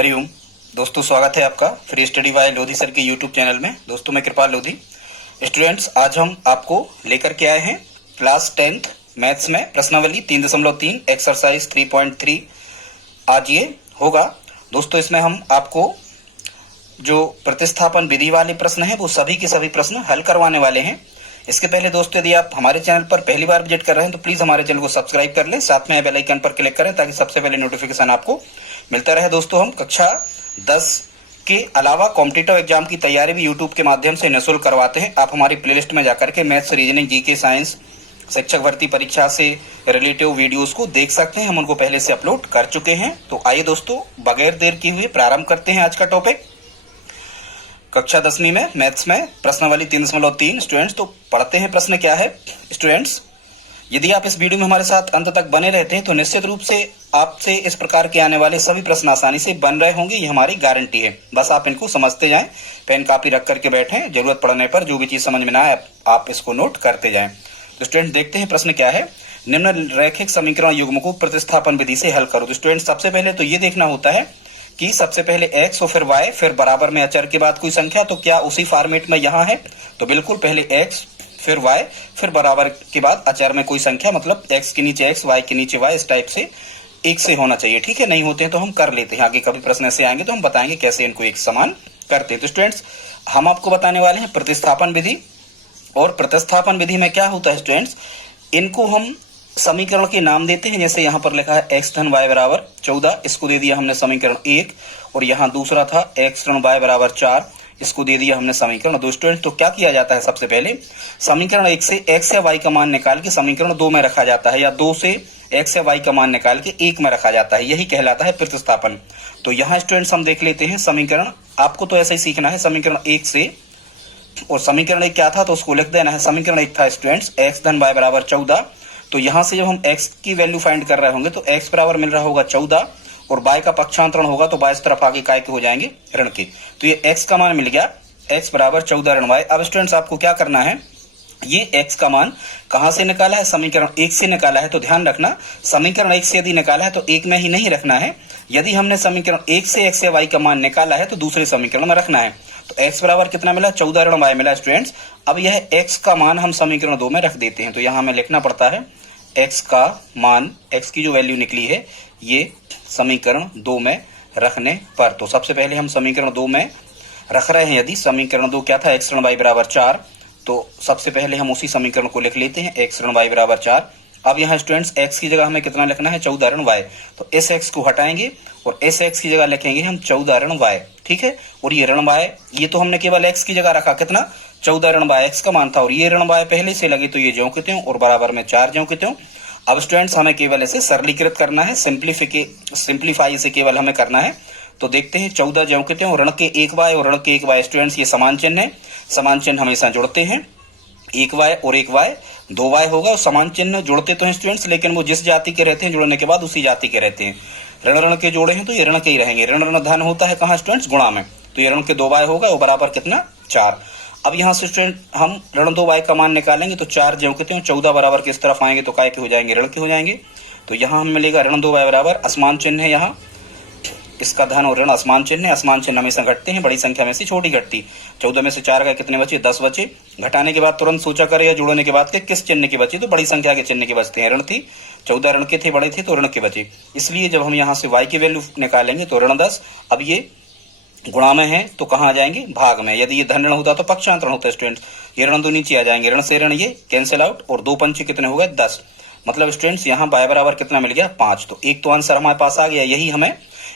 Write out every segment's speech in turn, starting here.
हरिओम दोस्तों, स्वागत है आपका free study bye Lodhi sir के यूट्यूब चैनल में। दोस्तों मैं कृपाल लोधी। स्टूडेंट्स, आज हम आपको लेकर के आए हैं क्लास 10th मैथ्स में प्रश्नावली 3.3 एक्सरसाइज 3.3। आज ये होगा दोस्तों, इसमें हम आपको जो प्रतिस्थापन विधि वाले प्रश्न हैं वो सभी के सभी प्रश्न हल करवाने वाले हैं। इसके पहले दोस्तों, यदि आप हमारे चैनल पर पहली बार विजिट कर रहे हैं तो प्लीज हमारे चैनल को सब्सक्राइब कर लें, साथ में बेल आइकन पर क्लिक करें ताकि सबसे पहले नोटिफिकेशन आपको मिलता रहे। दोस्तों, हम कक्षा 10 के अलावा कॉम्पिटिटिव एग्जाम की तैयारी भी यूट्यूब के माध्यम से निःशुल्क करवाते हैं। आप हमारी प्लेलिस्ट में जाकर के मैथ्स, रीजनिंग, जीके, साइंस, शिक्षक भर्ती परीक्षा से रिलेटिव वीडियोस को देख सकते हैं। हम उनको पहले से अपलोड कर चुके हैं। तो आइए दोस्तों, बगैर देर किए हुए प्रारंभ करते हैं आज का टॉपिक। कक्षा 10वीं में मैथ्स में प्रश्नावली 3.3। स्टूडेंट्स, तो पढ़ते हैं प्रश्न क्या है। स्टूडेंट्स, यदि आप इस वीडियो में हमारे साथ अंत तक बने रहते हैं तो निश्चित रूप से आपसे इस प्रकार के आने वाले सभी प्रश्न आसानी से बन रहे होंगे, ये हमारी गारंटी है। बस आप इनको समझते जाएं, पेन कापी रख करके बैठें, जरूरत पड़ने पर जो भी चीज समझ में ना आए आप इसको नोट करते जाएं। तो स्टूडेंट, देखते हैं प्रश्न क्या है। निम्न रैखिक समीकरण युग्म को प्रतिस्थापन विधि से हल करो। तो स्टूडेंट, सबसे पहले तो ये देखना होता है कि सबसे पहले x और फिर y, फिर बराबर में अचर के बाद कोई संख्या, तो क्या उसी फॉर्मेट में यहाँ है? तो बिल्कुल, पहले x फिर y फिर बराबर के बाद अचर में कोई संख्या, मतलब x के नीचे x, y के नीचे y, इस टाइप से एक से होना चाहिए। ठीक है, नहीं होते हैं तो हम कर लेते हैं। आगे कभी प्रश्न ऐसे आएंगे तो हम बताएंगे कैसे इनको एक समान करते हैं। तो स्टूडेंट्स, हम आपको बताने वाले हैं प्रतिस्थापन विधि। और प्रतिस्थापन विधि में क्या होता है स्टूडेंट्स, इनको हम समीकरण के नाम देते हैं। जैसे यहाँ पर लिखा है x धन y बराबर 14, इसको दे दिया हमने समीकरण 1। और यहाँ दूसरा था x धन y बराबर 4, इसको दे दिया हमने समीकरण 2। स्टूडेंट, तो क्या किया जाता है, सबसे पहले समीकरण 1 से x या y का मान निकाल के समीकरण 2 में रखा जाता है, या 2 से x या y का मान निकाल के 1 में रखा जाता है। यही कहलाता है प्रतिस्थापन। तो यहाँ स्टूडेंट्स हम देख लेते हैं समीकरण, आपको तो ऐसा ही सीखना है। समीकरण 1 से, और समीकरण 1 क्या था तो उसको लिख देना है। समीकरण 1 था स्टूडेंट्स x धन y बराबर 14। तो यहां से जब हम x की वैल्यू फाइंड कर रहे होंगे तो x बराबर मिल रहा होगा 14, और y का पक्षांतरण होगा तो y इस तरफ आगे काय के हो जाएंगे, ऋण के। तो ये x का मान मिल गया, x बराबर 14 ऋण y। अब स्टूडेंट्स, आपको क्या करना है, ये x का मान कहां से निकाला है, समीकरण 1 से निकाला है। तो ध्यान रखना, समीकरण 1 से यदि निकाला है तो 1 में ही नहीं रखना है। यदि हमने समीकरण 1 से x या y का मान निकाला है तो दूसरे समीकरण में रखना है। तो x बराबर कितना मिला, 14 ऋण y मिला स्टूडेंट्स। अब यह x का मान हम समीकरण 2 में रख देते हैं। तो यहाँ हमें लिखना पड़ता है x का मान, x की जो वैल्यू निकली है ये समीकरण 2 में रखने पर। तो सबसे पहले हम समीकरण 2 में रख रहे हैं। यदि समीकरण 2 क्या था, x ऋण y बराबर 4, तो सबसे पहले हम उसी समीकरण को लिख लेते हैं, x ऋण y बराबर 4। अब यहाँ स्टूडेंट्स x की जगह हमें कितना लिखना है, 14 ऋण y। तो इस x को हटाएंगे और इस x की जगह लिखेंगे हम 14 ऋण y। ठीक है, और ये ऋण y, ये तो हमने केवल x की जगह रखा, कितना, 14 ऋण y x का मान था, और ये ऋण y पहले से लगे तो ये ज्यों के त्यों, और बराबर में 4 ज्यों के त्यों। अब स्टूडेंट्स, हमें केवल इसे सरलीकृत करना है, सिंप्लीफाई इसे केवल हमें करना है। तो देखते हैं, 14 ज्यों के त्यों, ऋण के 1y और ऋण के 1y। स्टूडेंट्स, ये समान चिन्ह है, समान चिन्ह हमेशा जुड़ते हैं। 1y और 1y 2y होगा, और समान चिन्ह जुड़ते तो हैं स्टूडेंट्स, लेकिन वो जिस जाति के रहते हैं जुड़ने के बाद उसी जाति के रहते हैं। ऋण ऋण के जोड़े हैं तो ये ऋण के ही रहेंगे। ऋण ऋण धन होता है कहाँ स्टूडेंट्स, गुणा में। तो ये ऋण के 2y होगा, वो बराबर कितना, 4। अब यहाँ से स्टूडेंट हम ऋण 2y का मान निकालेंगे तो 4 ज्यों के त्यों, 14 बराबर किस तरफ आएंगे तो काय के हो जाएंगे, ऋण के हो जाएंगे। तो यहाँ हमें मिलेगा ऋण 2y बराबर, असमान चिन्ह है यहाँ, इसका धन और ऋण असमान चिन्ह है। असमान चिन्ह हमेशा घटते हैं, बड़ी संख्या में से छोटी घटती। 14 में से 4 गए, कितने बचे, 10 बचे। घटाने के बाद तुरंत सोचा करें या जोड़ने के बाद के किस चिन्ह के बचे, तो बड़ी संख्या के चिन्ह के बचते हैं। ऋण थी, 14 ऋण के थे, बड़े थे तो ऋण के बचे। इसलिए जब हम यहाँ से y की वैल्यू निकालेंगे तो ऋण 10। अब ये गुणा में है तो कहाँ आ जाएंगे, भाग में। यदि ये धन ऋण होता तो पक्षांतरण होता है स्टूडेंट्स, ये ऋण 2 नीचे आ जाएंगे, ऋण से ऋण ये कैंसिल आउट, और 2 पंचे कितने हो गए, 10। मतलब स्टूडेंट्स यहाँ y बराबर कितना मिल गया, 5। तो एक तो आंसर हमारे पास आ गया। यही हमें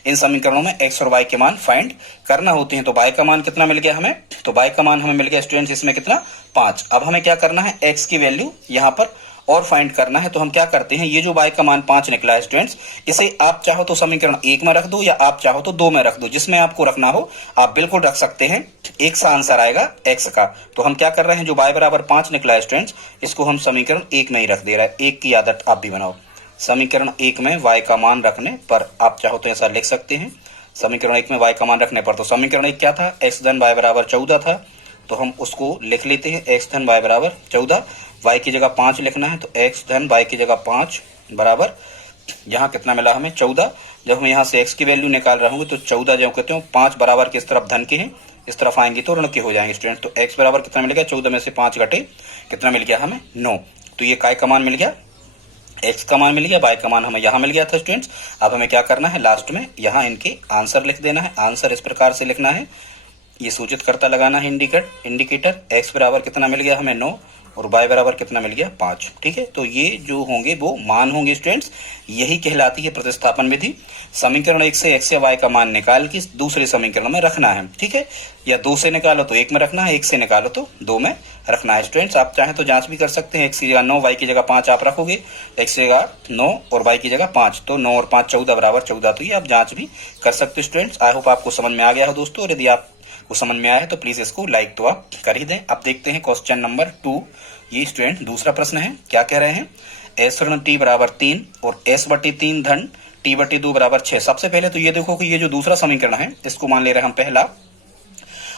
इन समीकरणों में x और y के मान फाइंड करना होते हैं। तो y का मान कितना मिल गया हमें, तो y का मान हमें मिल गया स्टूडेंट्स इसमें कितना, 5। अब हमें क्या करना है, x की वैल्यू यहाँ पर और फाइंड करना है। तो हम क्या करते हैं, ये जो y का मान 5 निकला है स्टूडेंट्स, इसे आप चाहो तो समीकरण 1 में रख दो, या आप चाहो तो 2 में रख दो, जिसमें आपको रखना हो आप बिल्कुल रख सकते हैं। एक सा आंसर आएगा x का। तो हम क्या कर रहे हैं, जो y बराबर 5 निकला है स्टूडेंट्स, इसको हम समीकरण 1 में ही रख दे रहे हैं। 1 की आदत आप भी बनाओ। समीकरण 1 में y का मान रखने पर आप चाहो तो ऐसा लिख सकते हैं, समीकरण 1 में y का मान रखने पर। तो समीकरण 1 क्या था, x धन y बराबर 14 था, तो हम उसको लिख लेते हैं, x धन y बराबर 14। y की जगह 5 लिखना है, तो x धन y की जगह 5 बराबर, यहाँ कितना मिला हमें, 14। जब हम यहाँ से x की वैल्यू निकाल रहे होंगे तो 14 जो कहते हो 5 बराबर के इस तरफ धन के हैं, इस तरफ आएंगे तो ऋण के हो जाएंगे स्टूडेंट। तो x बराबर कितना मिल गया, 14 में से 5 घटे कितना मिल गया हमें 9। तो ये काय का मान मिल गया, x का मान मिल गया, y का मान हमें यहाँ मिल गया था स्टूडेंट्स। अब हमें क्या करना है, लास्ट में यहाँ इनके आंसर लिख देना है। आंसर इस प्रकार से लिखना है, ये सूचित करता लगाना है इंडिकेटर। x बराबर कितना मिल गया हमें 9 और y बराबर कितना मिल गया 5। ठीक है, तो ये जो होंगे वो मान होंगे स्टूडेंट्स, यही कहलाती है प्रतिस्थापन विधि। समीकरण 1 से x या y का मान निकाल के दूसरे समीकरण में रखना है। ठीक है, या 2 से निकालो तो 1 में रखना है, 1 से निकालो तो 2 में रखना है स्टूडेंट्स। आप चाहें तो जांच भी कर सकते हैं, x की जगह 9 y की जगह 5 आप रखोगे, x की जगह 9 और y की जगह 5, तो 9 और 5 14 बराबर 14। तो ये आप जांच भी कर सकते हो स्टूडेंट्स। आई होप आपको समझ में आ गया हो दोस्तों, और यदि आपको समझ में आया है तो प्लीज इसको लाइक तो आप कर ही दें। अब देखते हैं क्वेश्चन नंबर 2। ये स्टूडेंट दूसरा प्रश्न है, क्या कह रहे हैं, s ऋण t बराबर 3 और s बटे 3 धन t बटे 2 बराबर 6। सबसे पहले तो ये देखो कि ये जो दूसरा समीकरण है इसको मान ले रहे हैं हम पहला,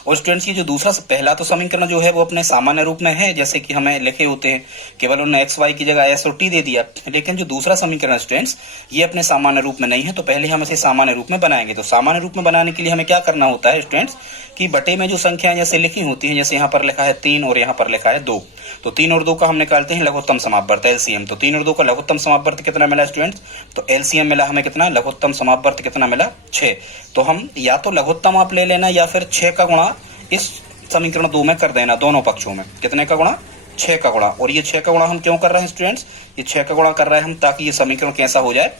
और स्टूडेंट्स ये जो दूसरा पहला तो समीकरण जो है वो अपने सामान्य रूप में है, जैसे कि हमें लिखे होते हैं, केवल उन्होंने एक्स वाई की जगह एस और टी दे दिया। लेकिन जो दूसरा समीकरण स्टूडेंट्स ये अपने सामान्य रूप में नहीं है, तो पहले हम इसे सामान्य रूप में बनाएंगे। तो सामान्य रूप में बनाने के लिए हमें क्या करना होता है स्टूडेंट्स, कि बटे में जो संख्याएं जैसे लिखी होती हैं, जैसे यहाँ पर लिखा है 3 और यहाँ पर लिखा है 2, तो 3 और 2 का हम निकालते हैं लघुत्तम समापवर्त एलसीएम। तो 3 और 2 का लघुत्तम समापवर्त कितना मिला स्टूडेंट्स, तो एलसीएम मिला हमें कितना, लघुत्तम समापवर्त कितना मिला 6। तो हम या तो लघुत्तम आप ले लेना या फिर 6 का गुणा इस समीकरण 2 में कर देना, दोनों पक्षों में कितने का गुणा, 6 का गुणा। और ये 6 का गुणा हम क्यों कर रहे हैं स्टूडेंट्स, ये 6 का गुणा कर रहे हैं हम ताकि ये समीकरण कैसा हो जाए,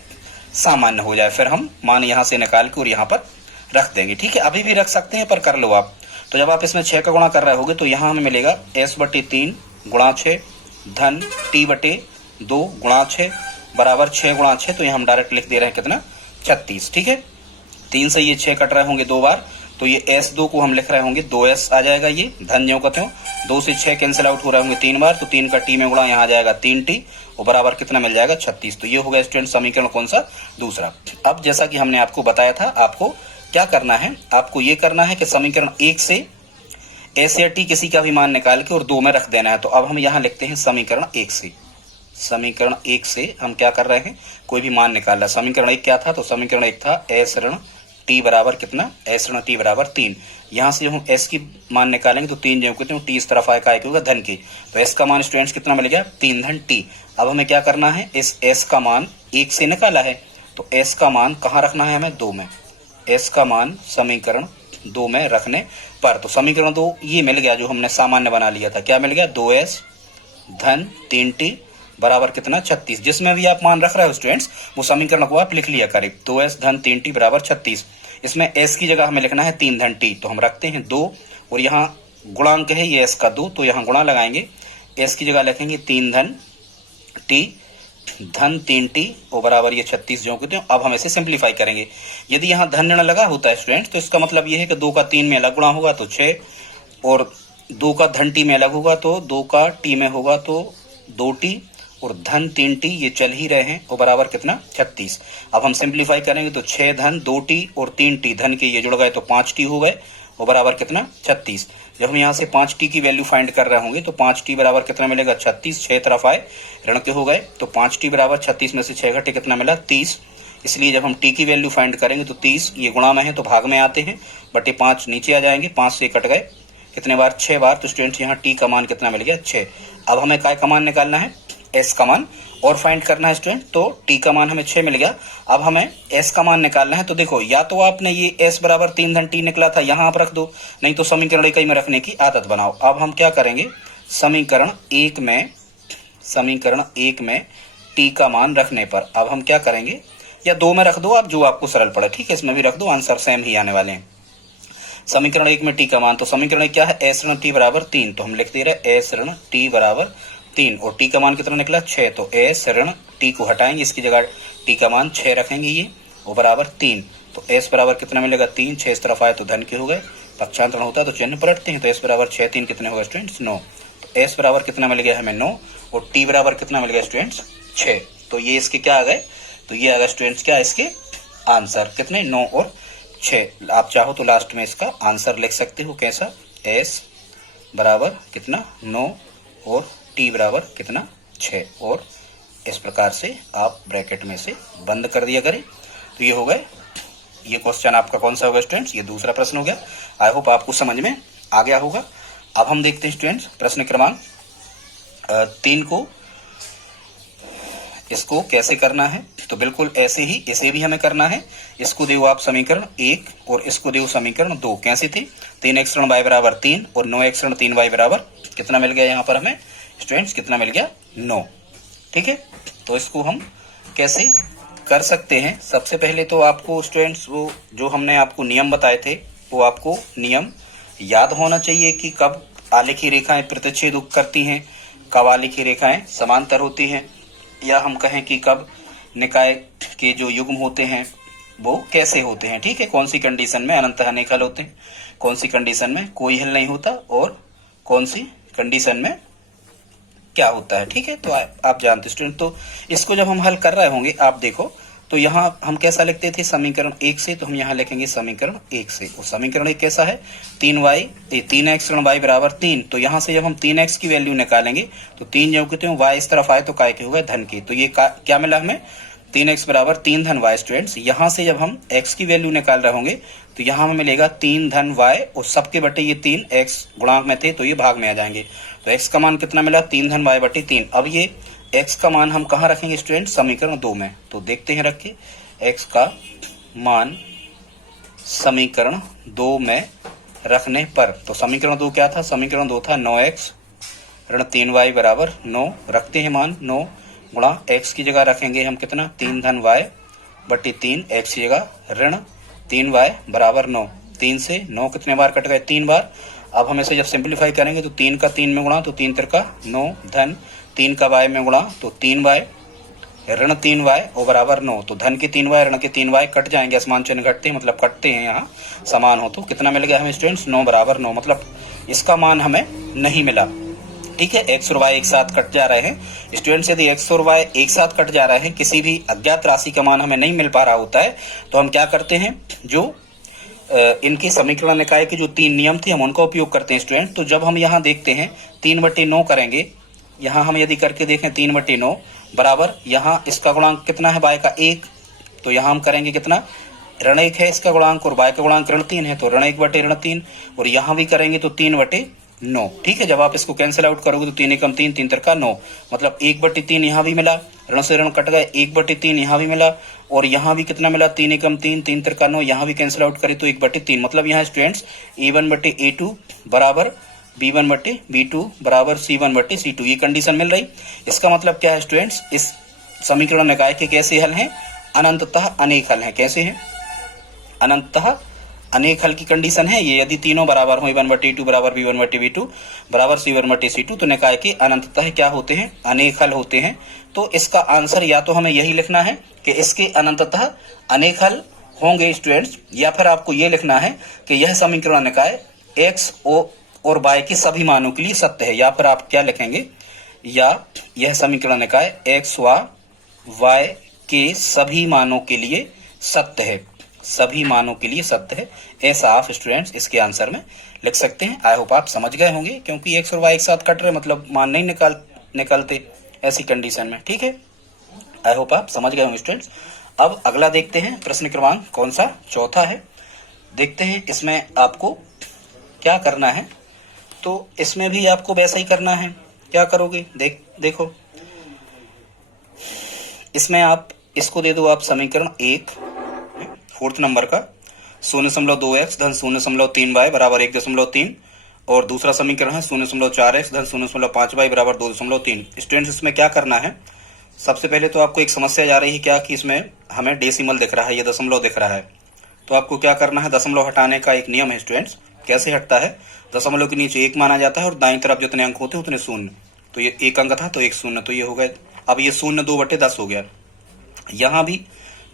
सामान्य हो जाए। फिर हम मान यहाँ से निकाल के और यहाँ पर रख देंगे। ठीक है, अभी भी रख सकते हैं पर कर लो आप। तो जब आप इसमें 6 का गुणा कर रहे होगे तो यहाँ हमें मिलेगा s बटे 3 गुणा 6 धन t बटे 2 गुणा 6 बराबर 6 गुणा 6। तो ये हम डायरेक्ट लिख दे रहे हैं कितना, 36। ठीक है, 3 से ये 6 कट रहे होंगे 2 बार, तो ये s2 को हम लिख रहे होंगे 2s आ जाएगा, ये धन जो कहते हो 2 से 6 कैंसिल आउट हो रहे होंगे 3 बार, तो 3 का t में गुणा यहाँ आ जाएगा 3t और बराबर कितना मिल जाएगा 36। तो ये होगा स्टूडेंट समीकरण कौन सा, दूसरा। अब जैसा कि हमने आपको बताया था, आपको क्या करना है, आपको ये करना है कि समीकरण 1 से s या t किसी का भी मान निकाल के और 2 में रख देना है। तो अब हम यहाँ लिखते हैं समीकरण 1 से, समीकरण 1 से हम क्या कर रहे हैं, कोई भी मान निकाल रहा। समीकरण 1 क्या था, तो समीकरण 1 था s ऋण t बराबर कितना, s ऋण t बराबर 3। यहाँ से हम s की मान निकालेंगे तो 3 जो कितने, t इस तरफ आएगा, होगा धन के, तो s का मान स्टूडेंट्स कितना मिल गया, 3 धन t। अब हमें क्या करना है, इस s का मान 1 से निकाला है तो s का मान कहाँ रखना है हमें, 2 में। s का मान समीकरण 2 में रखने पर, तो समीकरण 2 ये मिल गया जो हमने सामान्य बना लिया था, क्या मिल गया, 2s धन 3t बराबर कितना 36। जिसमें भी आप मान रख रहे हो स्टूडेंट्स वो समीकरण को आप लिख लिया करें, 2s धन 3t बराबर 36। इसमें s की जगह हमें लिखना है 3 धन t, तो हम रखते हैं 2 और यहाँ गुणांक है ये s का 2, तो यहाँ गुणा लगाएंगे, s की जगह लिखेंगे 3 धन t धन 3t और बराबर ये 36 जो कहते हैं। अब हम इसे सिंप्लीफाई करेंगे। यदि यहाँ धन ऋण लगा होता है स्टूडेंट तो इसका मतलब ये है कि 2 का 3 में अलग गुणा होगा तो 6, और 2 का धन t में अलग होगा तो 2 का t में होगा तो 2t, और धन 3t ये चल ही रहे हैं और बराबर कितना 36। अब हम सिंप्लीफाई करेंगे तो 6 धन 2t और 3t धन के ये जुड़ गए तो 5t हो गए और बराबर कितना 36। जब हम यहाँ से 5t की वैल्यू फाइंड कर रहे होंगे तो 5t बराबर कितना मिलेगा 36, 6 तरफ आए ऋण के हो गए, तो 5t बराबर 36 में से 6 घटे कितना मिला 30। इसलिए जब हम t की वैल्यू फाइंड करेंगे तो 30 ये गुणा में है तो भाग में आते हैं, बटे 5 नीचे आ जाएंगे, 5 से कट गए कितने बार, 6 बार। तो स्टूडेंट्स यहाँ t का मान कितना मिल गया 6। अब हमें काय का मान निकालना है, s का मान और फाइंड करना है स्टूडेंट। तो t का मान हमें 6 मिल गया, अब हमें s का मान निकालना है। तो देखो या तो आपने ये s बराबर 3 धन t निकला था यहाँ आप रख दो, नहीं तो समीकरण 1 में रखने की आदत बनाओ। अब हम क्या करेंगे, समीकरण 1 में t का मान रखने पर अब हम क्या करेंगे, या 2 में रख दो आप, जो आपको सरल पड़े। ठीक है, इसमें भी रख दो, आंसर सेम ही आने वाले हैं। समीकरण 1 में t का मान, तो समीकरण 1 क्या है, s ऋण t बराबर 3, तो हम लिख दे रहे s ऋण t बराबर 3 और t का मान कितना निकला 6, तो s ऋण t को हटाएंगे, इसकी जगह t का मान 6 रखेंगे ये और बराबर 3, तो s बराबर कितना मिलेगा 3, 6 इस तरफ आए तो धन के हो गए, पक्षांतरण होता है तो चिन्ह पलटते हैं, तो s बराबर 6 3 कितने होगा स्टूडेंट्स 9, तो s बराबर कितना मिल गया हमें 9 और t बराबर कितना मिल गया स्टूडेंट्स 6। तो ये इसके क्या आ गए, तो ये आ गए स्टूडेंट्स क्या इसके आंसर कितने 9 और 6। आप चाहो तो लास्ट में इसका आंसर लिख सकते हो कैसा, s बराबर कितना 9 और t बराबर कितना 6, और इस प्रकार से आप ब्रैकेट में से बंद कर दिया करें। तो ये हो गए, ये क्वेश्चन आपका कौन सा होगा स्टूडेंट्स, ये दूसरा प्रश्न हो गया। आई होप आपको समझ में आ गया होगा। अब हम देखते हैं स्टूडेंट्स प्रश्न क्रमांक 3 को, इसको कैसे करना है। तो बिल्कुल ऐसे ही इसे भी हमें करना है। इसको दो आप समीकरण 1 और इसको दो समीकरण 2। कैसे थे, 3x ऋण y बराबर 3 और 9x ऋण 3y बराबर कितना मिल गया यहाँ पर हमें स्टूडेंट्स, कितना मिल गया 9। ठीक है, तो इसको हम कैसे कर सकते हैं। सबसे पहले तो आपको स्टूडेंट्स वो जो हमने आपको नियम बताए थे वो आपको नियम याद होना चाहिए कि कब आलेखी रेखाएं प्रतिच्छेद करती हैं, कब आलेखी रेखाएं समांतर होती हैं, या हम कहें कि कब निकाय के जो युग्म होते हैं वो कैसे होते हैं। ठीक है, कौन सी कंडीशन में अनंतः अनेक हल होते हैं, कौन सी कंडीशन में कोई हल नहीं होता और कौन सी कंडीशन में क्या होता है। ठीक है, तो आप जानते स्टूडेंट। तो इसको जब हम हल कर रहे होंगे आप देखो, तो यहाँ हम कैसा लिखते थे समीकरण 1 से, तो हम यहाँ लिखेंगे समीकरण 1 से। और समीकरण 1 कैसा है, 3x ऋण y बराबर 3। तो यहाँ से जब हम 3x की वैल्यू निकालेंगे तो 3 जब कहते हैं y इस तरफ आए तो काय के होगा धन के। तो ये क्या मिला हमें, 3x बराबर 3 धन y स्टूडेंट्स। यहाँ से जब हम x की वैल्यू निकाल रहे होंगे तो यहाँ हमें मिलेगा 3 धन y और सबके बटे ये 3 x गुणांक में थे तो ये भाग में आ जाएंगे। तो x का मान कितना मिला, 3 धन y बटे 3। अब ये x का मान हम कहाँ रखेंगे स्टूडेंट, समीकरण 2 में। तो देखते हैं रख के x का मान समीकरण 2 में रखने पर, तो समीकरण 2 क्या था, समीकरण 2 था 9x ऋण 3y बराबर 9। रखते हैं मान 9 गुणा x की जगह रखेंगे हम कितना, 3 धन y बटे 3, x की जगह ऋण 3y बराबर 9। 3 से 9 कितने बार कट गए, 3 बार। अब हम इसे जब सिंप्लीफाई करेंगे तो 3 का 3 में गुणा तो 3 तिरका 9 धन 3 का y में गुणा तो 3y ऋण 3y और बराबर 9। तो धन के 3y ऋण के 3y कट जाएंगे, असमान चिन्ह घटते हैं मतलब कटते हैं, यहाँ समान हो। तो कितना मिल गया हमें स्टूडेंट्स, 9 बराबर 9। मतलब इसका मान हमें नहीं मिला। ठीक है, x और y एक साथ कट जा रहे हैं स्टूडेंट्स। यदि x और y एक साथ कट जा रहे हैं, किसी भी अज्ञात राशि का मान हमें नहीं मिल पा रहा होता है, तो हम क्या करते हैं, जो इनके समीकरण निकाय के जो 3 नियम थे हम उनका उपयोग करते हैं स्टूडेंट। तो जब हम यहाँ देखते हैं 3/9 करेंगे, यहाँ हम यदि करके देखें 3/9 बराबर, यहाँ इसका गुणांक कितना है y का 1, तो यहाँ हम करेंगे कितना, ऋण 1 है इसका गुणांक और y का गुणांक ऋण 3 है, तो ऋण 1/3। और यहाँ भी करेंगे तो 3/9। ठीक है, जब आप इसको कैंसिल आउट करोगे तो 3 एकम 3, 3 तिरका 9, मतलब 1/3 यहाँ भी मिला, ऋण से ऋण कट गए, 1/3 यहाँ भी मिला और यहाँ भी कितना मिला, 3 एकम 3, 3 तिरका 9, यहाँ भी कैंसिल आउट करे तो 1/3। मतलब यहाँ स्टूडेंट्स A1/A2 बराबर B1/B2 बराबर C1/C2 ये कंडीशन मिल रही। इसका मतलब क्या है स्टूडेंट्स, इस समीकरण निकाय के कैसे हल हैं, अनंततः अनेक हल हैं। कैसे हैं, अनंततः अनेक हल की कंडीशन है ये। यदि तीनों बराबर हो, A1/A2 बराबर B1/B2 बराबर C1/C2, तो निकाय के अनंततः क्या होते हैं, अनेक हल होते हैं। तो इसका आंसर या तो हमें यही लिखना है कि इसके अनंततः अनेक हल होंगे स्टूडेंट्स, या फिर आपको ये लिखना है कि यह समीकरण निकाय x और y के सभी मानों के लिए सत्य है। या फिर आप क्या लिखेंगे, या यह समीकरण निकाय x व y के सभी मानों के लिए सत्य है, सभी मानों के लिए सत्य है। ऐसा आप स्टूडेंट्स इसके आंसर में लिख सकते हैं। आई होप आप समझ गए होंगे, क्योंकि x और y एक साथ कट रहे मतलब मान नहीं निकलते ऐसी कंडीशन में। ठीक है, आई होप आप समझ गए होंगे स्टूडेंट्स। अब अगला देखते हैं प्रश्न क्रमांक कौन सा, चौथा है। देखते हैं इसमें आपको क्या करना है। तो इसमें भी आपको वैसा ही करना है। क्या करोगे, देखो इसमें आप इसको दे दो आप समीकरण 1 4th नंबर का 0.2x धन 0.3y बराबर 1.3, और दूसरा समीकरण है 0.4x धन 0.5y बराबर 2.3। स्टूडेंट्स इसमें क्या करना है, सबसे पहले तो आपको एक समस्या जा रही है क्या कि इसमें हमें डेसिमल दिख रहा है, ये दशमलव दिख रहा है। तो आपको क्या करना है, दशमलव हटाने का एक नियम है स्टूडेंट्स। कैसे हटता है, दशमलव के नीचे 1 माना जाता है और दाईं तरफ जितने अंक होते हैं उतने शून्य। तो ये 1 अंक था तो 1 शून्य, तो ये हो गए। अब ये 0.2/10 हो गया। यहाँ भी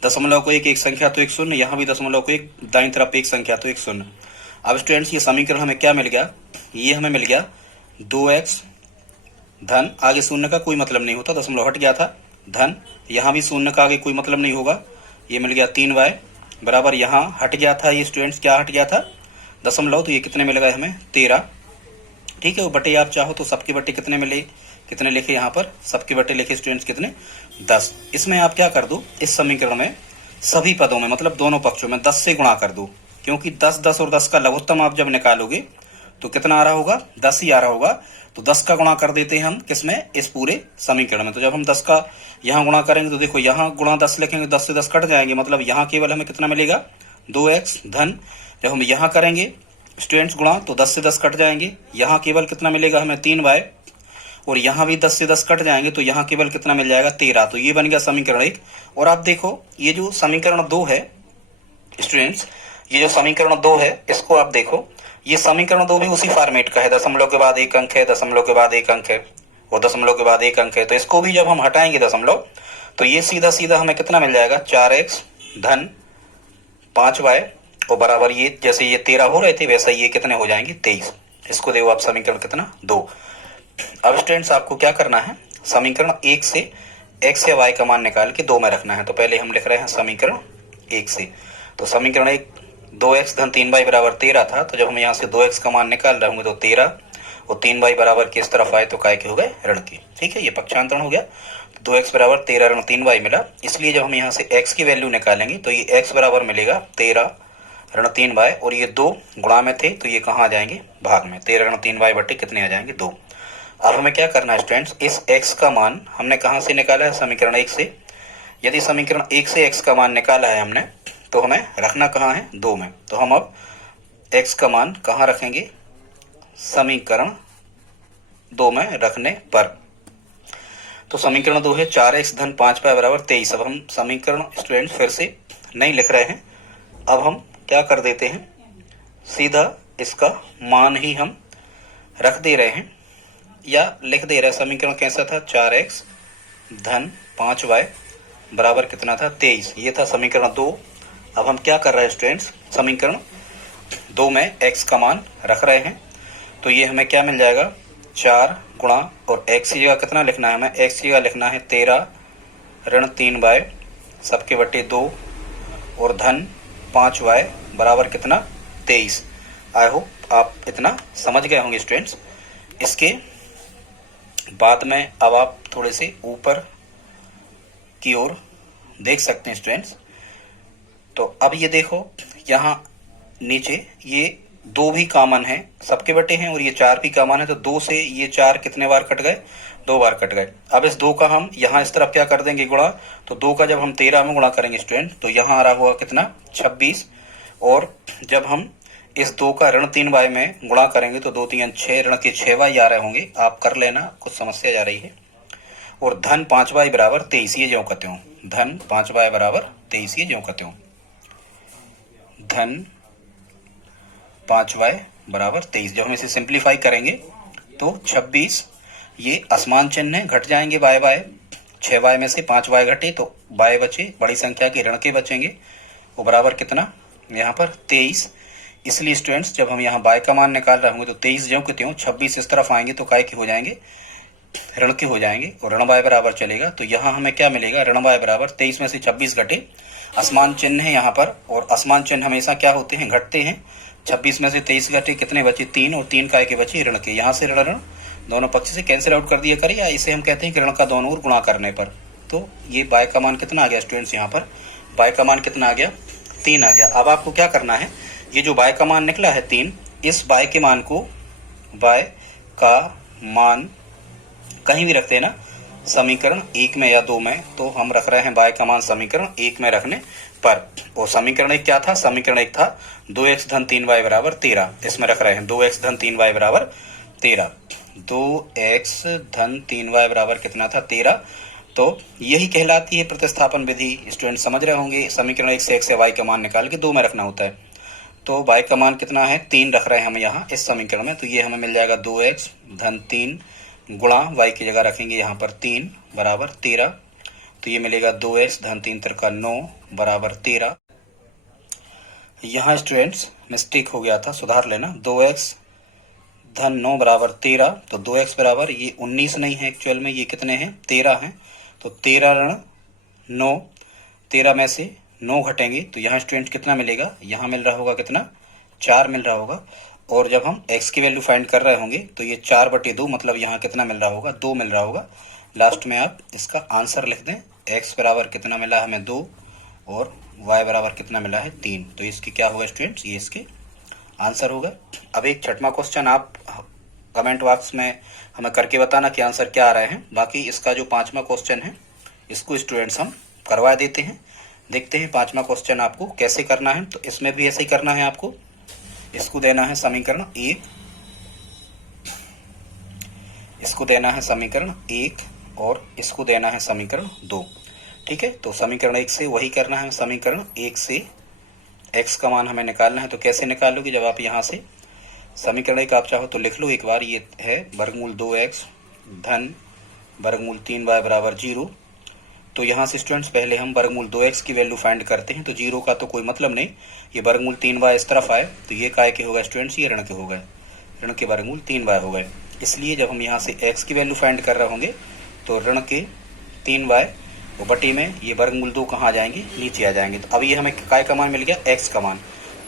दशमलव को एक संख्या तो 1 शून्य, यहाँ भी दशमलव को एक दाईं तरफ 1 संख्या तो 1 शून्य। अब स्टूडेंट्स ये समीकरण हमें क्या मिल गया, ये हमें मिल गया 2x धन, आगे शून्य का कोई मतलब नहीं होता, दशमलव हट गया था, धन यहाँ भी शून्य का आगे कोई मतलब नहीं होगा, ये मिल गया 3y बराबर, यहाँ हट गया था ये स्टूडेंट्स, क्या हट गया था, दशमलव, तो ये कितने मिल गए हमें 13। ठीक है, वो बटे आप चाहो तो सबके बटे कितने मिले, कितने लिखे यहाँ पर, सबके बटे लिखे स्टूडेंट्स कितने 10। इसमें आप क्या कर दो, इस समीकरण में सभी पदों में मतलब दोनों पक्षों में 10 से गुणा कर दो, क्योंकि 10 10 और 10 का लघुत्तम आप जब निकालोगे तो कितना आ रहा होगा, 10 ही आ रहा होगा। तो 10 का गुणा कर देते हैं हम किसमें, इस पूरे समीकरण में। तो जब हम 10 का यहाँ गुणा करेंगे तो देखो यहाँ गुणा 10 लिखेंगे, 10 से 10 कट जाएंगे, मतलब यहाँ केवल हमें कितना मिलेगा, 2x धन। जब हम यहाँ करेंगे स्टूडेंट्स गुणा तो 10 से 10 कट जाएंगे, यहाँ केवल कितना मिलेगा हमें 3y, और यहाँ भी 10 से 10 कट जाएंगे तो यहाँ केवल कितना मिल जाएगा 13। तो ये बन गया समीकरण 1। और आप देखो ये जो समीकरण 2 है स्टूडेंट्स, ये जो समीकरण 2 है इसको आप देखो, ये समीकरण 2 भी उसी फॉर्मेट का है, दशमलव के बाद एक अंक है, दशमलव के बाद एक अंक है और दशमलव के बाद एक अंक है। तो इसको भी जब हम हटाएंगे दशमलव तो ये सीधा सीधा हमें कितना मिल जाएगा, 4x धन 5y और बराबर ये जैसे ये 13 हो रहे थे वैसा ये कितने हो जाएंगे 23। इसको देखो आप समीकरण कितना 2। अब स्टूडेंट्स आपको क्या करना है, समीकरण 1 से x या y का मान निकाल के 2 में रखना है। तो पहले हम लिख रहे हैं समीकरण 1 से, तो समीकरण 1 2x धन 3y बराबर 13 था, तो जब हम यहाँ से 2x का मान निकाल रहे होंगे तो 13 और 3y बराबर किस तरफ आए तो काय के हो गए, ऋण के। ठीक है, ये पक्षांतरण हो गया। 2x बराबर 13 ऋण 3y मिला, इसलिए जब हम यहाँ से x की वैल्यू निकालेंगे तो ये x बराबर मिलेगा 13 ऋण 3y, और ये 2 गुणा में थे तो ये कहाँ आ जाएंगे, भाग में। 13 ऋण 3y बटे कितने आ जाएंगे, 2। अब हमें क्या करना है स्टूडेंट्स, इस x का मान हमने कहाँ से निकाला है, समीकरण 1 से। यदि समीकरण 1 से x का मान निकाला है हमने तो हमें रखना कहाँ है, 2 में। तो हम अब x का मान कहाँ रखेंगे, समीकरण 2 में रखने पर। तो समीकरण 2 है 4x धन 5y बराबर 23। अब हम समीकरण स्टूडेंट फिर से नहीं लिख रहे हैं, अब हम क्या कर देते हैं, सीधा इसका मान ही हम रख दे रहे हैं या लिख दे रहे हैं। समीकरण कैसा था, 4x धन 5y बराबर कितना था, 23। ये था समीकरण 2। अब हम क्या कर रहे हैं स्टूडेंट्स, समीकरण 2 में x का मान रख रहे हैं, तो ये हमें क्या मिल जाएगा, 4 गुणा और x की जगह कितना लिखना है हमें, x की जगह लिखना है 13 ऋण 3y सबके बटे 2 और धन 5y बराबर कितना, 23। आई होप आप इतना समझ गए होंगे स्टूडेंट्स। इसके बाद में अब आप थोड़े से ऊपर की ओर देख सकते हैं स्टूडेंट्स। तो अब ये देखो यहाँ नीचे ये 2 भी कॉमन है, सबके बटे हैं, और ये 4 भी कॉमन है, तो 2 से ये 4 कितने बार कट गए, 2 बार कट गए। अब इस 2 का हम यहाँ इस तरफ क्या कर देंगे, गुणा। तो 2 का जब हम 13 में गुणा करेंगे स्टूडेंट तो यहाँ आ रहा होगा कितना, 26, और जब हम इस 2 का ऋण 3y में गुणा करेंगे तो 2 3 6 ऋण के 6y आ रहे होंगे, आप कर लेना, कुछ समस्या जा रही है। और धन 5y बराबर 23, ये ज्यों कहते हो, धन 5y बराबर 23, ये ज्यों कहते हो, धन 5y बराबर 23। जब हम इसे सिंप्लीफाई करेंगे तो 26, ये असमान चिन्ह है, घट जाएंगे y y, 6y में से 5y घटे तो y बचे, बड़ी संख्या के ऋण के बचेंगे, वो बराबर कितना यहाँ पर 23। इसलिए स्टूडेंट्स जब हम यहाँ y का मान निकाल रहे होंगे तो 23 ज्यों के त्यों, 26 इस तरफ आएंगे तो काय के हो जाएंगे, ऋण के हो जाएंगे, और ऋण y बराबर चलेगा। तो यहाँ हमें क्या मिलेगा, ऋण y बराबर 23 में से 26 घटे, असमान चिन्ह है यहाँ पर, और असमान चिन्ह हमेशा क्या होते हैं, घटते हैं। 26 में से 23 घटे, कितने बचे, 3, और 3 काय के बचे, ऋण के। यहाँ से ऋण ऋण दोनों पक्ष से कैंसिल आउट कर दिया करें, या इसे हम कहते हैं कि ऋण का दोनों ओर गुणा करने पर। तो ये y का मान कितना आ गया स्टूडेंट्स, यहाँ पर y का मान कितना आ गया, 3 आ गया। अब आपको क्या करना है, ये जो y का मान निकला है 3, इस y के मान को, y का मान कहीं भी रखते हैं ना, समीकरण 1 में या 2 में, तो हम रख रहे हैं y का मान समीकरण 1 में रखने पर। और समीकरण 1 क्या था, समीकरण 1 था 2x धन 3y बराबर 13, इसमें रख रहे हैं 2x धन 3y बराबर 13, 2x धन 3y बराबर कितना था, 13। तो यही कहलाती है प्रतिस्थापन विधि। स्टूडेंट समझ रहे होंगे, समीकरण 1 से x से y का मान निकाल के 2 में रखना होता है। तो y का मान कितना है, 3 रख रहे हैं हम यहाँ इस समीकरण में, तो ये हमें मिल जाएगा 2x धन 3 गुणा y की जगह रखेंगे यहाँ पर 3 बराबर 13, तो ये मिलेगा 2x धन 3 तिरका 9 बराबर 13। यहाँ स्टूडेंट्स मिस्टेक हो गया था, सुधार लेना, 2x धन 9 बराबर 13, तो 2x बराबर ये 19 नहीं है एक्चुअल में, ये कितने हैं, 13 हैं। तो 13 ऋण 9, 13 में से 9 घटेंगे तो यहाँ स्टूडेंट कितना मिलेगा, यहाँ मिल रहा होगा कितना, 4 मिल रहा होगा। और जब हम x की वैल्यू फाइंड कर रहे होंगे तो ये 4/2, मतलब यहाँ कितना मिल रहा होगा, 2 मिल रहा होगा। लास्ट में आप इसका आंसर लिख दें, x बराबर कितना मिला हमें, 2, और y बराबर कितना मिला है 3। तो इसकी क्या होगा स्टूडेंट्स, ये इसके आंसर होगा। अब एक छठवां क्वेश्चन आप कमेंट बॉक्स में हमें करके बताना कि आंसर क्या आ रहे हैं। बाकी इसका जो पांचवा क्वेश्चन है इसको स्टूडेंट्स हम करवा देते हैं। देखते हैं पांचवा क्वेश्चन आपको कैसे करना है। तो इसमें भी ऐसे ही करना है आपको। इसको देना है समीकरण 1, इसको देना है समीकरण 1 और इसको देना है समीकरण 2। ठीक है, तो समीकरण 1 से वही करना है, समीकरण 1 से x का मान हमें निकालना है। तो कैसे निकालोगे, जब आप यहाँ से समीकरण 1 आप चाहो तो लिख लो एक बार। ये है वर्गमूल 2x धन वर्गमूल 3y बराबर 0। तो यहाँ से स्टूडेंट्स पहले हम वर्गमूल 2x की वैल्यू फाइंड करते हैं। तो 0 का तो कोई मतलब नहीं, ये वर्गमूल 3y इस तरफ आए तो ये काय के होगा स्टूडेंट्स, ये ऋण के हो गए, ऋण के वर्गमूल 3y हो गए। इसलिए जब हम यहाँ से x की वैल्यू फाइंड कर रहे होंगे तो ऋण के 3y वो बटी में ये वर्गमूल 2 कहाँ आ जाएंगे, नीचे आ जाएंगे। तो अब ये हमें काय का मान मिल गया, x का मान।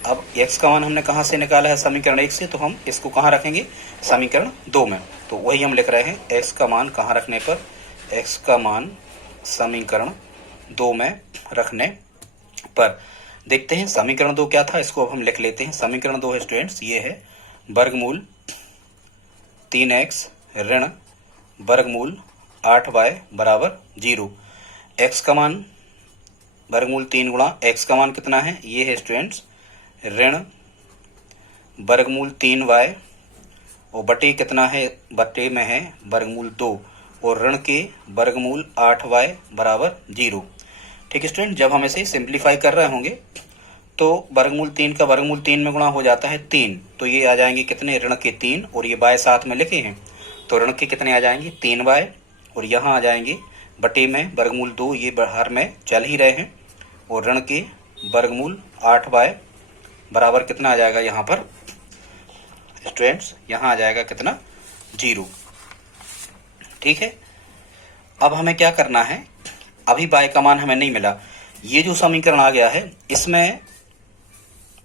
अब x का मान हमने कहाँ से निकाला है, समीकरण 1 से, तो हम इसको कहाँ रखेंगे, समीकरण 2 में। तो वही हम लिख रहे हैं, x का मान कहाँ रखने पर, x का मान समीकरण 2 में रखने पर। देखते हैं समीकरण 2 क्या था, इसको अब हम लिख लेते हैं। समीकरण 2 है स्टूडेंट्स, ये है वर्गमूल 3x ऋण वर्गमूल 8y बराबर 0। x का मान वर्गमूल 3 गुणा x का मान कितना है, ये है स्टूडेंट्स ऋण वर्गमूल 3y और बटे कितना है, बटे में है वर्गमूल 2 और ऋण के वर्गमूल 8y बराबर 0। ठीक है स्टूडेंट, जब हम इसे सिंप्लीफाई कर रहे होंगे तो वर्गमूल 3 का वर्गमूल 3 में गुणा हो जाता है 3। तो ये आ जाएंगे कितने, ऋण के 3 और ये y साथ में लिखे हैं तो ऋण के कितने आ जाएंगे 3y और यहाँ आ जाएंगे बटे में वर्गमूल 2, ये बाहर में चल ही रहे हैं, और ऋण के वर्गमूल 8y बराबर कितना आ जाएगा यहाँ पर स्टूडेंट्स, यहाँ आ जाएगा कितना 0। ठीक है, अब हमें क्या करना है, अभी y का मान हमें नहीं मिला। ये जो समीकरण आ गया है इसमें,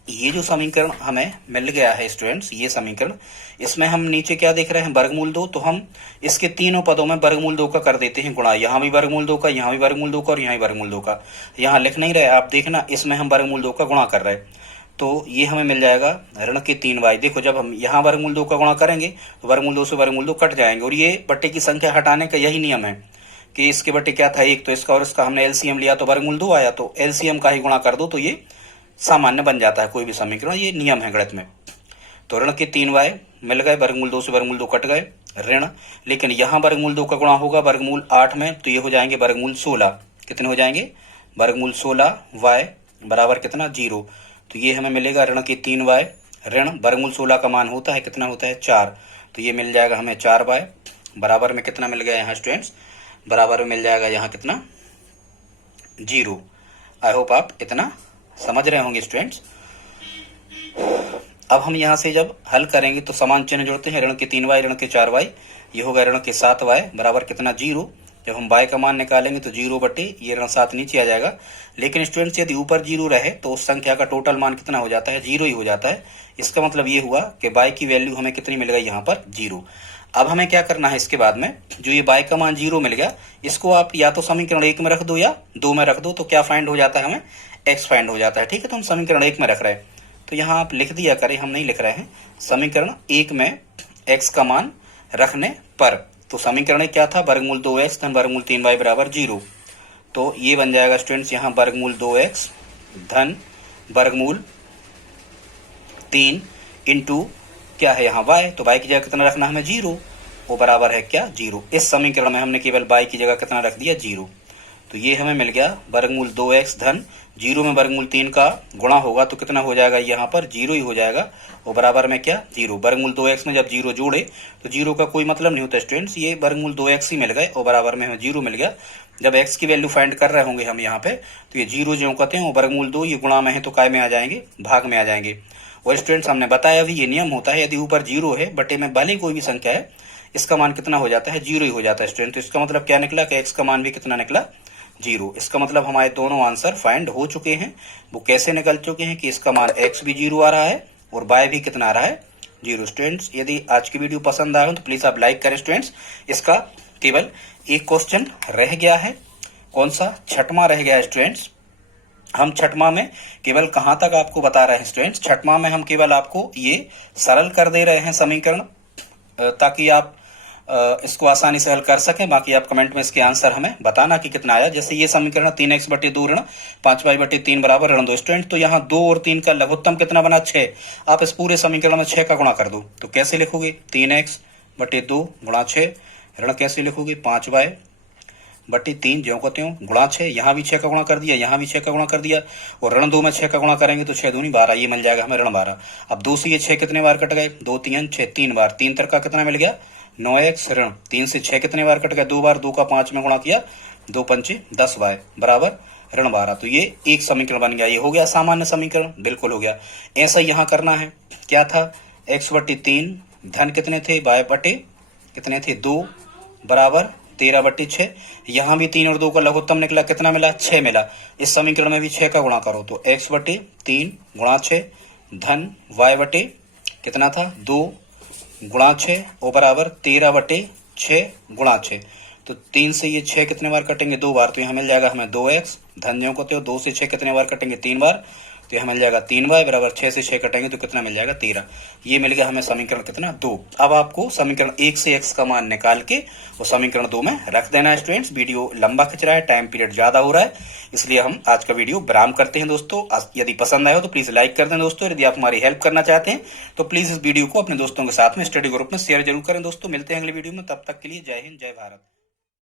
ये जो समीकरण हमें मिल गया है स्टूडेंट्स, ये समीकरण, इसमें हम नीचे क्या देख रहे हैं, वर्गमूल 2। तो हम इसके तीनों पदों में वर्गमूल 2 का कर देते हैं गुणा। यहाँ भी वर्गमूल 2 का, यहाँ भी वर्गमूल 2 का और यहाँ भी वर्गमूल 2 का। यहाँ लिख नहीं रहे आप, देखना इसमें हम वर्गमूल 2 का गुणा कर रहे हैं। तो ये हमें मिल जाएगा ऋण के 3y। देखो जब हम यहाँ वर्गमूल 2 का गुणा करेंगे तो वर्गमूल 2 से वर्गमूल 2 कट जाएंगे, और ये बट्टे की संख्या हटाने का यही नियम है कि इसके बट्टे क्या था 1, तो इसका और इसका हमने एलसीएम लिया तो वर्गमूल 2 आया, तो एलसीएम का ही गुणा कर दो तो ये सामान्य बन जाता है कोई भी समीकरण, ये नियम है गणित में। तो ऋण के 3y मिल गए, वर्गमूल 2 से वर्गमूल 2 कट गए, ऋण, लेकिन यहाँ वर्गमूल 2 का गुणा होगा वर्गमूल 8 में, तो ये हो जाएंगे वर्गमूल 16। कितने हो जाएंगे, वर्गमूल 16y बराबर कितना 0। तो ये हमें मिलेगा ऋण के 3y ऋण वर्गमूल 16 का मान होता है कितना होता है 4। तो ये मिल जाएगा हमें 4y बराबर में कितना मिल गया यहाँ स्टूडेंट्स, बराबर में मिल जाएगा यहाँ कितना 0। आई होप आप इतना समझ रहे होंगे स्टूडेंट्स। अब हम यहाँ से जब हल करेंगे तो समान चिन्ह जोड़ते हैं, ऋण के 3y ऋण के 4y, ये होगा ऋण के 7y बराबर कितना 0। जब हम y का मान निकालेंगे तो 0 बटे ये ऋण 7 नीचे आ जाएगा। लेकिन स्टूडेंट्स यदि ऊपर 0 रहे तो उस संख्या का टोटल मान कितना हो जाता है, 0 ही हो जाता है। इसका मतलब ये हुआ कि y की वैल्यू हमें कितनी मिल गई यहाँ पर 0। अब हमें क्या करना है, इसके बाद में जो ये y का मान 0 मिल गया, इसको आप या तो समीकरण 1 में रख दो या 2 में रख दो, तो क्या फाइंड हो जाता है, हमें x फाइंड हो जाता है। ठीक है, तो हम समीकरण 1 में रख रहे हैं, तो यहाँ आप लिख दिया करें, हम नहीं लिख रहे हैं। समीकरण 1 में x का मान रखने पर, तो समीकरण क्या था, वर्गमूल 2x धन वर्गमूल 3y बराबर 0। तो ये बन जाएगा स्टूडेंट्स यहाँ वर्गमूल 2x धन वर्गमूल 3 इंटू क्या है यहाँ y, तो y की जगह कितना रखना हमें 0, वो बराबर है क्या 0। इस समीकरण में हमने केवल y की जगह कितना रख दिया 0। तो ये हमें मिल गया वर्गमूल 2x धन 0 में वर्गमूल 3 का गुणा होगा तो कितना हो जाएगा, यहाँ पर 0 ही हो जाएगा, वो बराबर में क्या 0। वर्गमूल 2x में जब 0 जोड़े तो 0 का कोई मतलब नहीं होता स्टूडेंट्स, ये वर्गमूल 2x ही मिल गए और बराबर में हमें 0 मिल गया। जब x की वैल्यू फाइंड कर रहे होंगे हम यहाँ पे, तो ये 0 जो कहते हैं वो वर्गमूल 2 ये गुणा में है तो काय में आ जाएंगे, भाग में आ जाएंगे। और स्टूडेंट्स हमने बताया भी ये नियम होता है, यदि ऊपर 0 है बटे में भले कोई भी संख्या है, इसका मान कितना हो जाता है 0 ही हो जाता है स्टूडेंट। तो इसका मतलब क्या निकला कि x का मान भी कितना निकला 0। इसका मतलब हमारे दोनों आंसर फाइंड हो चुके हैं। वो कैसे निकल चुके हैं कि इसका मान x भी 0 आ रहा है और y भी कितना आ रहा है 0। स्टूडेंट्स यदि आज की वीडियो पसंद आए तो प्लीज आप लाइक करें स्टूडेंट्स। इसका केवल एक क्वेश्चन रह गया है, कौन सा, छठवां रह गया है स्टूडेंट्स। हम छठवां में केवल कहां तक आपको बता रहे हैं स्टूडेंट्स, छठवां में हम केवल आपको ये सरल कर दे रहे हैं समीकरण, ताकि आप इसको आसानी से हल कर सकें। बाकी आप कमेंट में इसके आंसर हमें बताना कि कितना आया। जैसे ये समीकरण 3x/2 ऋण 5y/3 बराबर ऋण 2 स्टूडेंट, तो यहाँ 2 और 3 का लघुत्तम कितना बना 6। आप इस पूरे समीकरण में 6 का गुणा कर दो, तो कैसे लिखोगे 3x/2 गुणा 6, ऋण कैसे लिखोगे 5y/3 ज्यों को त्यों गुणा 6, यहाँ भी 6 का गुणा कर दिया, यहाँ भी 6 का गुणा कर दिया, और ऋण 2 में 6 का गुणा करेंगे तो 6 दूनी 12, ये मिल जाएगा हमें ऋण 12। अब 2 से ये 6 कितने बार कट गए, 2 3 6, 3 बार, 3 तर का कितना मिल गया 9x, ऋण 3 से 6 कितने बार कट गया 2 बार, 2 का 5 में गुणा किया 2 पंचे 10y बराबर ऋण 12। तो ये एक समीकरण बन गया, ये हो गया सामान्य समीकरण, बिल्कुल हो गया। ऐसा यहाँ करना है, क्या था x/3 धन कितने थे y/ कितने थे 2 बराबर 13/6, यहाँ भी 3 और 2 का लघुत्तम निकला, कितना मिला 6 मिला। इस समीकरण में भी 6 का गुणा करो, तो x/3 गुणा 6 धन y/ कितना था 2 गुणा 6 और बराबर 13/6 गुणा 6। तो 3 से ये 6 कितने बार कटेंगे 2 बार, तो यहाँ मिल जाएगा हमें 2x धन्यों को, तो 2 से 6 कितने बार कटेंगे 3 बार, तो यहाँ मिल जाएगा 3y बराबर 6 से 6 कटेंगे तो कितना मिल जाएगा 13। ये मिल गया हमें समीकरण कितना 2। अब आपको समीकरण 1 से x का मान निकाल के वो समीकरण 2 में रख देना है स्टूडेंट्स। वीडियो लंबा खिंच रहा है, टाइम पीरियड ज्यादा हो रहा है, इसलिए हम आज का वीडियो विराम करते हैं दोस्तों। यदि पसंद आए हो तो प्लीज लाइक कर दें दोस्तों। यदि आप हमारी हेल्प करना चाहते हैं तो प्लीज इस वीडियो को अपने दोस्तों के साथ में स्टडी ग्रुप में शेयर जरूर करें दोस्तों। मिलते हैं अगले वीडियो में, तब तक के लिए जय हिंद जय भारत।